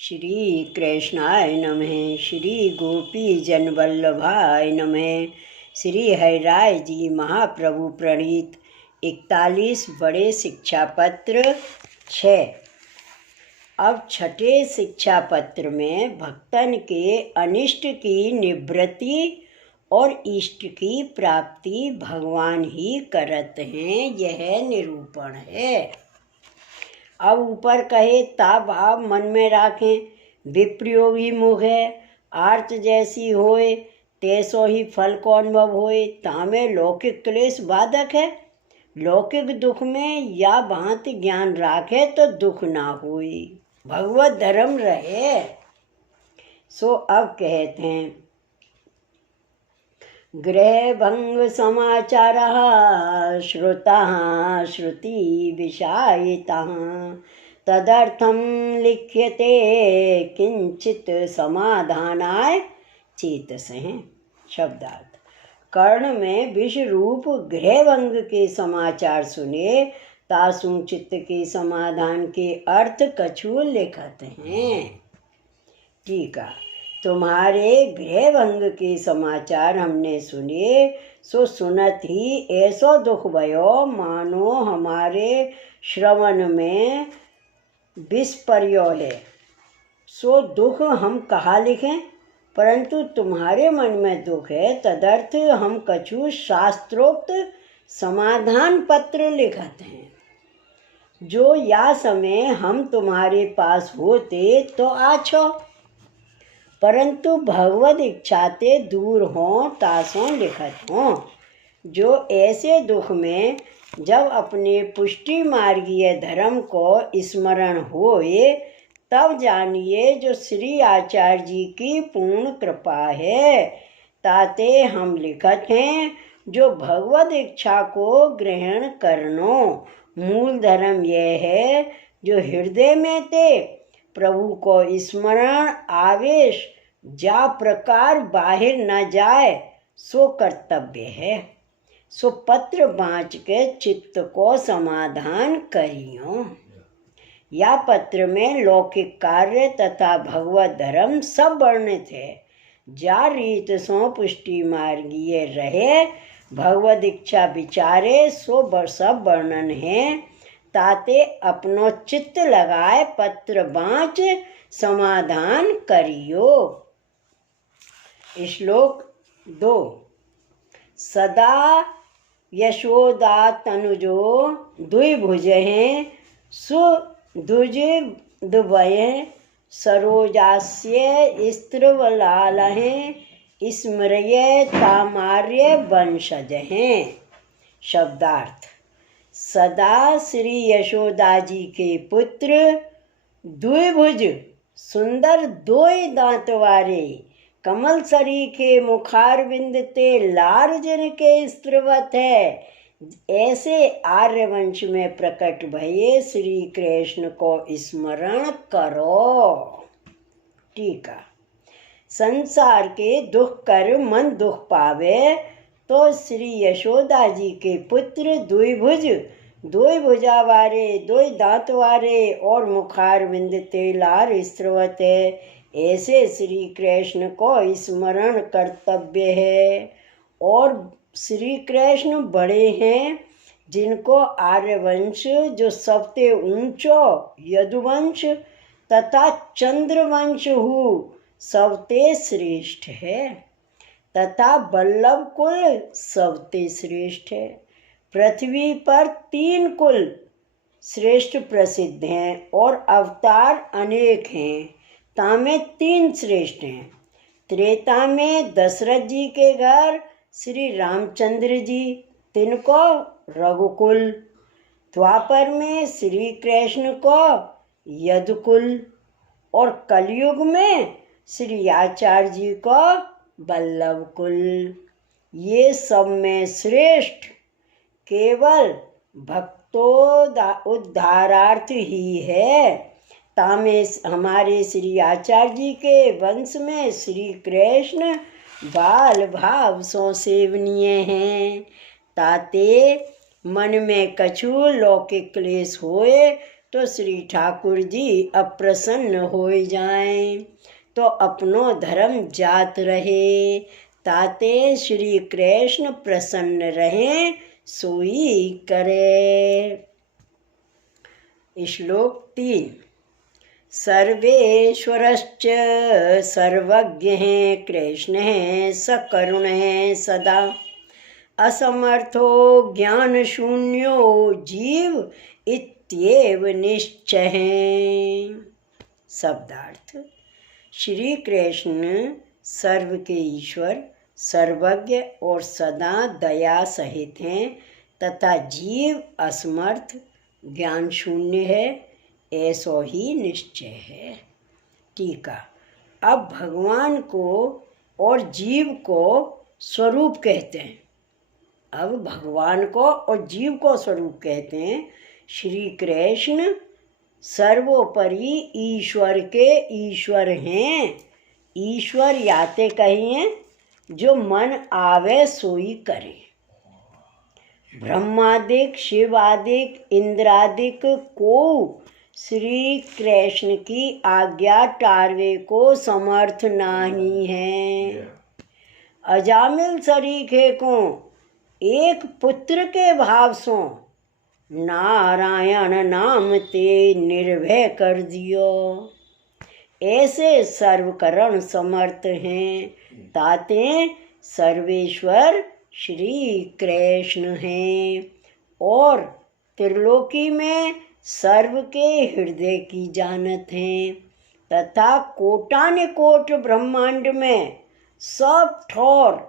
श्री कृष्णाय नमः। श्री गोपी जन वल्लभाय नमः। श्री हरिराय जी महाप्रभु प्रणीत 41 बड़े शिक्षा पत्र 6। अब छठे शिक्षा पत्र में भक्तन के अनिष्ट की निवृत्ति और इष्ट की प्राप्ति भगवान ही करते हैं, यह निरूपण है। अब ऊपर कहे ता भाव मन में राखें, विप्रयोगी मुख है, आर्त जैसी होए, तैसो ही फल को अनुभव होए, तामे लौकिक क्लेश बाधक है। लौकिक दुख में या भांति ज्ञान राखे तो दुख ना होई, भगवत धर्म रहे। सो अब कहते हैं, गृह भंग समाचारः श्रुतः श्रुति विषायितः तदर्थं लिख्यते किंचित समाधानाय चेतसः। शब्दार्थ, कर्ण में विष रूप गृह भंग के समाचार सुने तासु चित्त के समाधान के अर्थ कछु लिखत हैं। ठीक है, तुम्हारे गृह भंग के समाचार हमने सुने, सो सुनत ही ऐसो दुख भयो मानो हमारे श्रवण में विष पर्यो है। सो दुख हम कहाँ लिखें, परंतु तुम्हारे मन में दुख है, तदर्थ हम कछु शास्त्रोक्त समाधान पत्र लिखते हैं, जो या समय हम तुम्हारे पास होते तो आछो, परंतु भगवद इच्छाते दूर हों तासों लिखत हों। जो ऐसे दुख में जब अपने पुष्टि मार्गीय धर्म को स्मरण होए, तब जानिए जो श्री आचार्य जी की पूर्ण कृपा है, ताते हम लिखत हैं। जो भगवद इच्छा को ग्रहण करनो मूल धर्म यह है, जो हृदय में ते प्रभु को स्मरण आवेश जा प्रकार बाहर न जाए, सो कर्तव्य है। सो पत्र बाँच के चित्त को समाधान करियो। या पत्र में लौकिक कार्य तथा भगवत धर्म सब वर्णित है। जा रीत सो पुष्टि मार्गीय रहे, भगवद इच्छा विचारे, सो सब वर्णन है। ताते अपनो चित्त लगाए पत्र बाँच समाधान करियो। श्लोक 2। सदा यशोदा तनुजो द्विभुजः सुधुज दुभय सरोजास्य स्त्रवलालः स्मर्य तामार्य वंशजः। शब्दार्थ, सदा श्री यशोदा जी के पुत्र द्विभुज सुंदर दोय दांत वाले कमल सरी के मुखारविंद ते लार जिन के स्त्रवत है, ऐसे आर्यवंश में प्रकट भये श्री कृष्ण को स्मरण करो। टीका, संसार के दुख कर मन दुख पावे, तो श्री यशोदा जी के पुत्र द्विभुज, दो भुजा वारे, दो दांत वारे और मुखारविंद ते लार स्त्रवत है, ऐसे श्री कृष्ण को स्मरण कर्तव्य है। और श्री कृष्ण बड़े हैं, जिनको आर्यवंश जो सबसे ऊंचो यदुवंश तथा चंद्रवंश हु सबसे श्रेष्ठ है, तथा बल्लभ कुल सबसे श्रेष्ठ है। पृथ्वी पर 3 कुल श्रेष्ठ प्रसिद्ध हैं और अवतार अनेक हैं, तामे 3 श्रेष्ठ हैं। त्रेता में दशरथ जी के घर श्री रामचंद्र जी, तिनको रघुकुल। द्वापर में श्री कृष्ण को यदुकुल, और कलयुग में श्री आचार्य जी को बल्लभ कुल। ये सब में श्रेष्ठ केवल भक्तों उद्धारार्थ ही है। तामे हमारे श्री आचार्य जी के वंश में श्री कृष्ण बाल भाव सो सेवनीय हैं। ताते मन में कछु लौकिक क्लेश होए तो श्री ठाकुर जी अप्रसन्न हो जाएं, तो अपनो धर्म जात रहे, ताते श्री कृष्ण प्रसन्न रहें सोई करे। श्लोक 3। सर्वेश्वरश्च सर्वज्ञः कृष्णः सकरुणः सदा, असमर्थो ज्ञानशून्यो जीव इत्येव निश्चय। शब्दार्थ। श्री कृष्ण सर्व के ईश्वर, सर्वज्ञ और सदा दया सहित हैं तथा जीव असमर्थ ज्ञान शून्य है, ऐसो ही निश्चय है। टीका। अब भगवान को और जीव को स्वरूप कहते हैं। अब भगवान को और जीव को स्वरूप कहते हैं। श्री कृष्ण सर्वोपरि ईश्वर के ईश्वर हैं। ईश्वर याते कहिए जो मन आवे सोई करे। ब्रह्मादिक शिवादिक इंद्रादिक को श्री कृष्ण की आज्ञा टारवे को समर्थ नहीं है। अजामिल सरीखे को एक पुत्र के भाव सो नारायण नाम ते निर्भय कर दियो। ऐसे सर्वकरण समर्थ हैं, ताते सर्वेश्वर श्री कृष्ण हैं और त्रिलोकी में सर्व के हृदय की जानत हैं तथा कोटानुकोट ब्रह्मांड में सब ठोर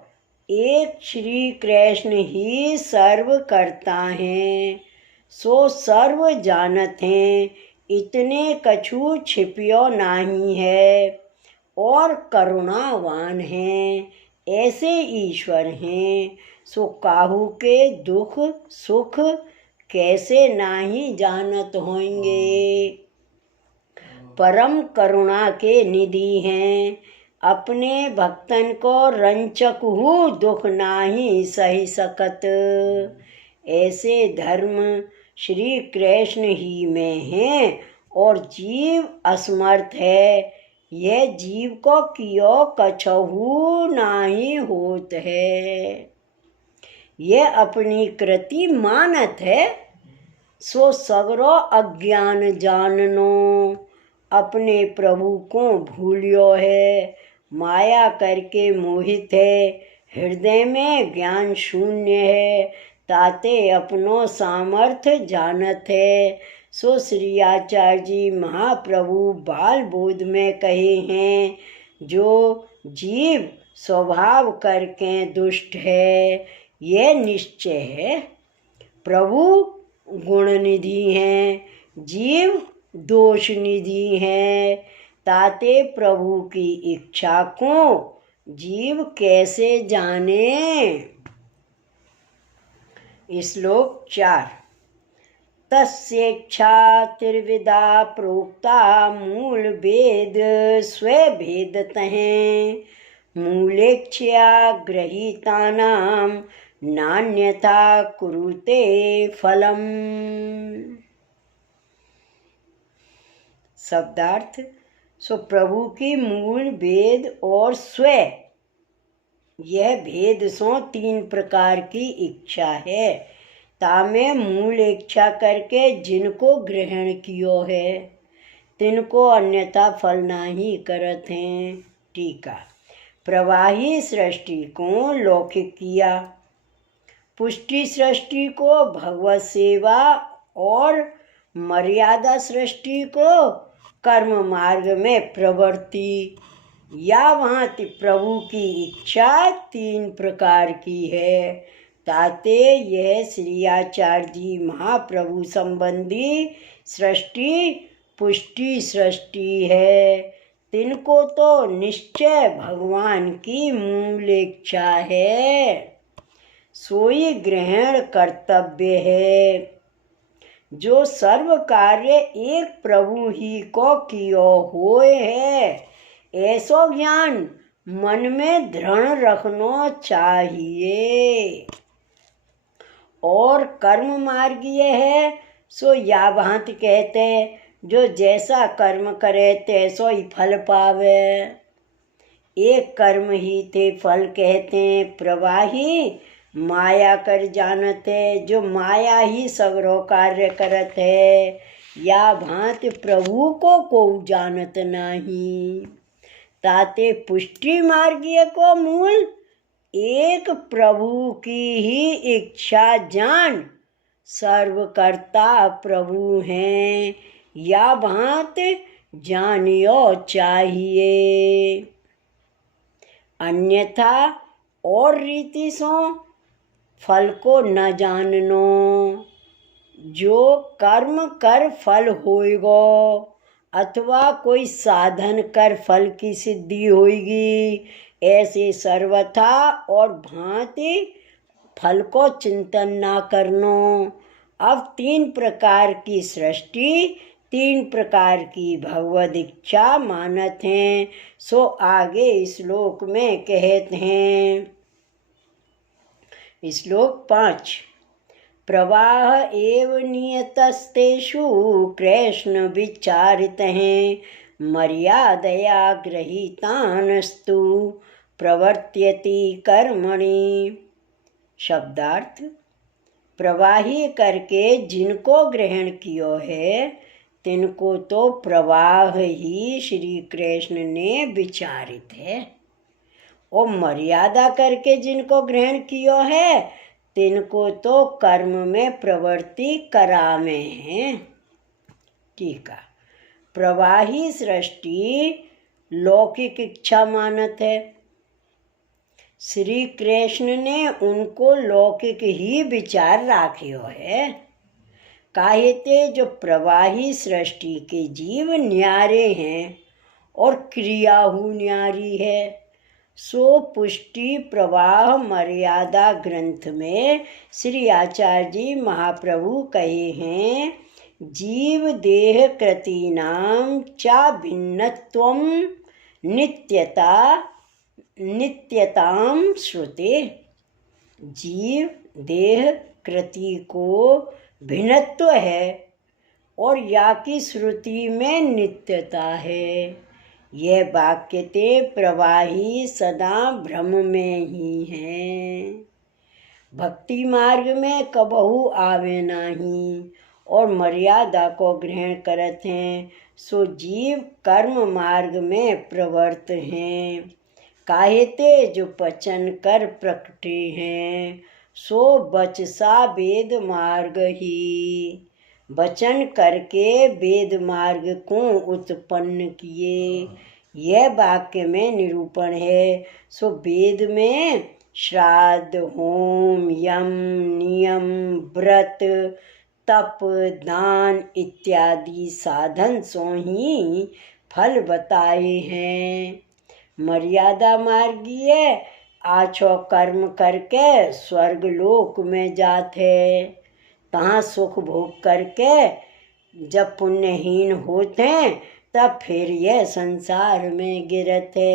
एक श्री कृष्ण ही सर्व करता हैं। सो सर्व जानत हैं, इतने कछु छिपियो नहीं है और करुणावान हैं। ऐसे ईश्वर हैं, सो काहू के दुख सुख कैसे नहीं जानत होंगे। परम करुणा के निधि हैं, अपने भक्तन को रंचकहु दुख नाही सही सकत। ऐसे धर्म श्री कृष्ण ही में हैं और जीव असमर्थ है। यह जीव को कियो कछहु नाही होत है। यह अपनी कृति मानत है, सो सगरो अज्ञान जाननो। अपने प्रभु को भूलियो है, माया करके मोहित है। हृदय में ज्ञान शून्य है, ताते अपनो सामर्थ्य जानत है। सो श्री आचार्य जी महाप्रभु बाल बोध में कहे हैं, जो जीव स्वभाव करके दुष्ट है, यह निश्चय है। प्रभु गुण निधि हैं, जीव दोष निधि हैं, ताते प्रभु की इच्छा को जीव कैसे जाने। श्लोक 4। तस्येच्छा त्रिविधा प्रोक्ता मूल भेद स्वे भेदतः, मूलेच्छया गृहीतानां नान्यथा कुरुते फलम्। शब्दार्थ। सो प्रभु की मूल भेद और स्व, यह भेद सो 3 प्रकार की इच्छा है। तामे मूल इच्छा करके जिनको ग्रहण कियो है, तिनको अन्यथा फल नहीं करत हैं। टीका। प्रवाही सृष्टि को लौकिक किया, पुष्टि सृष्टि को भगवत सेवा और मर्यादा सृष्टि को कर्म मार्ग में प्रवृत्ति, या वहाँ प्रभु की इच्छा 3 प्रकार की है। ताते यह श्री आचार्य जी महाप्रभु संबंधी सृष्टि पुष्टि सृष्टि है। तिनको तो निश्चय भगवान की मूल इच्छा है, सोई ग्रहण कर्तव्य है। जो सर्व कार्य एक प्रभु ही को कियो होए है, ऐसो ज्ञान मन में दृढ़ रखनो चाहिए। और कर्म मार्ग यह है, सो या भांति कहते, जो जैसा कर्म करे तैसो ही फल पावे। एक कर्म ही थे फल कहते, प्रवाही माया कर जानते, जो माया ही सगरो कार्य करत है। या भांति प्रभु को जानत नहीं। ताते पुष्टि मार्गीय को मूल एक प्रभु की ही इच्छा जान, सर्वकर्ता प्रभु हैं। या भांति जानियो चाहिए, अन्यथा और रीति सो फल को न जाननो। जो कर्म कर फल होएगो, अथवा कोई साधन कर फल की सिद्धि होएगी, ऐसे सर्वथा और भांति फल को चिंतन ना करनो। अब 3 प्रकार की सृष्टि, 3 प्रकार की भगवद इच्छा मानत हैं। सो आगे श्लोक में कहते हैं, श्लोक 5, प्रवाह एव नियतस्तेषु कृष्ण विचारित हैं, मर्यादया गृहीतानस्तु प्रवर्त्यति कर्मणि। शब्दार्थ, प्रवाही करके जिनको ग्रहण कियो है, तिनको तो प्रवाह ही श्री कृष्ण ने विचारित है, और मर्यादा करके जिनको ग्रहण कियो है, तिनको तो कर्म में प्रवृत्ति करावे हैं। ठीक है। प्रवाही सृष्टि लौकिक इच्छा मानत है। श्री कृष्ण ने उनको लौकिक ही विचार राख्यो है। काहेते जो प्रवाही सृष्टि के जीव न्यारे हैं और क्रियाहु न्यारी है। सो पुष्टि प्रवाह मर्यादा ग्रंथ में श्री आचार्य जी महाप्रभु कहे हैं, जीव देह कृतीनाम चा भिन्नत्वम नित्यताम श्रुते। जीव देह कृति को भिन्नत्व है और या की श्रुति में नित्यता है। यह वाक्य ते प्रवाही सदा भ्रम में ही हैं। भक्ति मार्ग में कबहू आवे नहीं और मर्यादा को ग्रहण करत हैं। सो जीव कर्म मार्ग में प्रवृत्त हैं। काहेते जो वचन कर प्रकटे हैं, सो बचसा वेद मार्ग ही। वचन करके वेद मार्ग को उत्पन्न किए, यह वाक्य में निरूपण है। सो वेद में श्राद्ध, होम, यम, नियम, व्रत, तप, दान इत्यादि साधन सो ही फल बताए हैं। मर्यादा मार्गीय आछो कर्म करके स्वर्ग लोक में जाते, तहाँ सुख भोग करके जब पुण्यहीन होते हैं तब फिर यह संसार में गिरते।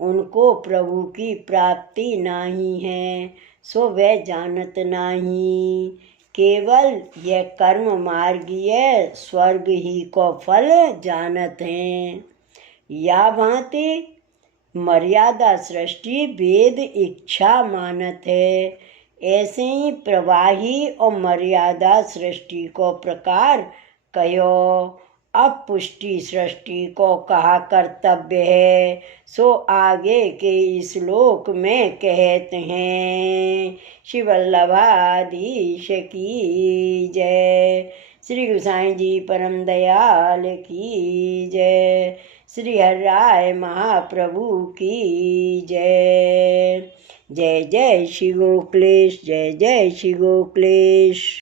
उनको प्रभु की प्राप्ति नहीं है, सो वे जानत नहीं। केवल यह कर्म मार्गीय स्वर्ग ही को फल जानत हैं। या भांति मर्यादा सृष्टि वेद इच्छा मानत है। ऐसे ही प्रवाही और मर्यादा सृष्टि को प्रकार कहो। अब पुष्टि सृष्टि को कहा कर्तव्य है। सो आगे के श्लोक में कहते हैं, श्री वल्लभाधीश की जय, श्री गोसाई जी परम दयाल की जय, श्री हरि राय महाप्रभु की जय। जय जय श्री गोकुलेश, जय जय श्री गोकुलेश।